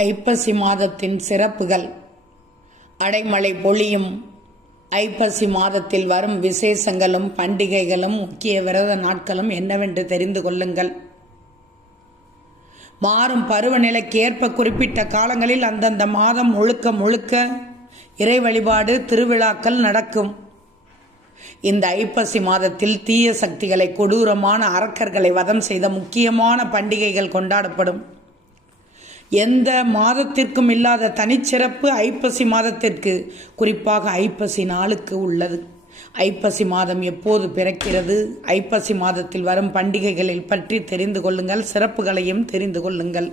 ஐப்பசி மாதத்தின் சிறப்புகள். அடைமழை பொழியும் ஐப்பசி மாதத்தில் வரும் விசேஷங்களும் பண்டிகைகளும் முக்கிய விரத நாட்களும் என்னவென்று தெரிந்து கொள்ளுங்கள். மாறும் பருவநிலைக்கு ஏற்ப குறிப்பிட்ட காலங்களில் அந்தந்த மாதம் முழுக்க முழுக்க இறை வழிபாடு திருவிழாக்கள் நடக்கும். இந்த ஐப்பசி மாதத்தில் தீய சக்திகளை கொடூரமான அரக்கர்களை வதம் செய்த முக்கியமான பண்டிகைகள் கொண்டாடப்படும். எந்த மாதத்திற்கும் இல்லாத தனிச்சிறப்பு ஐப்பசி மாதத்திற்கு குறிப்பாக ஐப்பசி நாளுக்கு உள்ளது. ஐப்பசி மாதம் எப்போது பிறக்கிறது? ஐப்பசி மாதத்தில் வரும் பண்டிகைகளில் பற்றி தெரிந்து கொள்ளுங்கள் சிறப்புகளையும் தெரிந்து கொள்ளுங்கள்.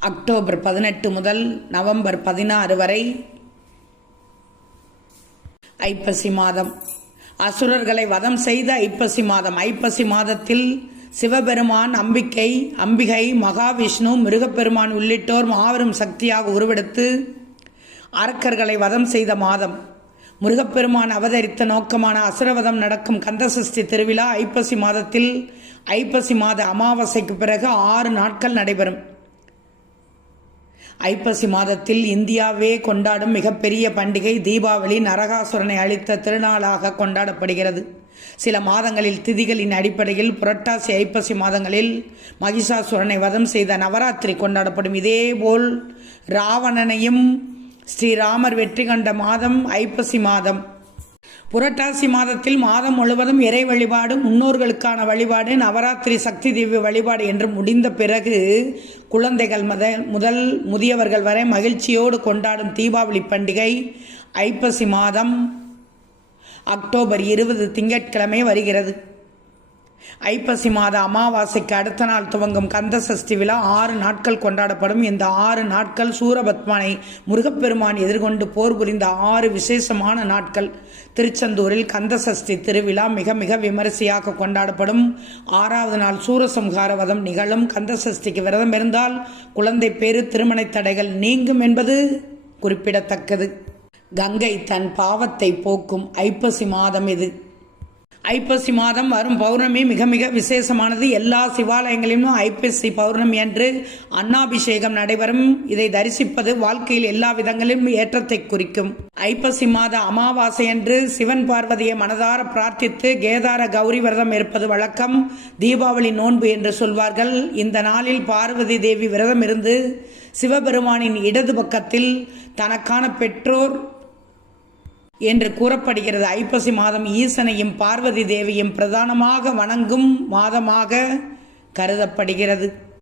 அக்டோபர் பதினெட்டு முதல் நவம்பர் பதினாறு வரை ஐப்பசி மாதம். அசுரர்களை வதம் செய்த ஐப்பசி மாதம். ஐப்பசி மாதத்தில் சிவபெருமான் அம்பிக்கை அம்பிகை மகாவிஷ்ணு மிருகப்பெருமான் உள்ளிட்டோர் மாபெரும் சக்தியாக உருவெடுத்து அரக்கர்களை வதம் செய்த மாதம். முருகப்பெருமான் அவதரித்த நோக்கமான அசுரவதம் நடக்கும் கந்தசஷ்டி திருவிழா ஐப்பசி மாதத்தில் ஐப்பசி மாத அமாவாசைக்கு பிறகு ஆறு நாட்கள் நடைபெறும். ஐப்பசி மாதத்தில் இந்தியாவே கொண்டாடும் மிகப்பெரிய பண்டிகை தீபாவளி நரகாசுரனை அளித்த திருநாளாக கொண்டாடப்படுகிறது. சில மாதங்களில் திதிகளின் அடிப்படையில் புரட்டாசி ஐப்பசி மாதங்களில் மகிஷாசுரனை வதம் செய்த நவராத்திரி கொண்டாடப்படும். இதேபோல் ராவணனையும் ஸ்ரீராமர் வெற்றி கண்ட மாதம் ஐப்பசி மாதம். புரட்டாசி மாதத்தில் மாதம் முழுவதும் இறை வழிபாடு முன்னோர்களுக்கான வழிபாடு நவராத்திரி சக்தி திவ்ய வழிபாடு என்று முடிந்த பிறகு குழந்தைகள் மத முதல் முதியவர்கள் வரை மகிழ்ச்சியோடு கொண்டாடும் தீபாவளி பண்டிகை ஐப்பசி மாதம். அக்டோபர் இருபது திங்கட்கிழமை வருகிறது. ஐப்பசி மாத அமாவாசைக்கு அடுத்த நாள் துவங்கும் கந்த சஷ்டி விழா ஆறு நாட்கள் கொண்டாடப்படும். இந்த ஆறு நாட்கள் சூரபத்மனை முருகப்பெருமான் எதிர்கொண்டு போர் புரிந்த ஆறு விசேஷமான நாட்கள். திருச்செந்தூரில் கந்த சஷ்டி திருவிழா மிக மிக விமரிசையாக கொண்டாடப்படும். ஆறாவது நாள் சூரசம்ஹார வதம் நிகழும். கந்த சஷ்டிக்கு விரதம் இருந்தால் குழந்தை பேரு திருமண தடைகள் நீங்கும் என்பது குறிப்பிடத்தக்கது. கங்கை தன் பாவத்தை போக்கும் ஐப்பசி மாதம் இது. ஐப்பசி மாதம் வரும் பௌர்ணமி மிக மிக விசேஷமானது. எல்லா சிவாலயங்களிலும் ஐப்பசி பௌர்ணமி அன்று அன்னாபிஷேகம் நடைபெறும். இதை தரிசிப்பது வாழ்க்கையில் எல்லா விதங்களிலும் ஏற்றத்தை குறிக்கும். ஐப்பசி மாத அமாவாசை அன்று சிவன் பார்வதியை மனதார பிரார்த்தித்து கேதார கௌரி விரதம் இருப்பது வழக்கம். தீபாவளி நோன்பு என்று சொல்வார்கள். இந்த நாளில் பார்வதி தேவி விரதம் இருந்து சிவபெருமானின் இடது பக்கத்தில் தனக்கான பெற்றோர் என்று கூறப்படுகிறது. ஐப்பசி மாதம் ஈசனையும் பார்வதி தேவியும் பிரதானமாக வணங்கும் மாதமாக கருதப்படுகிறது.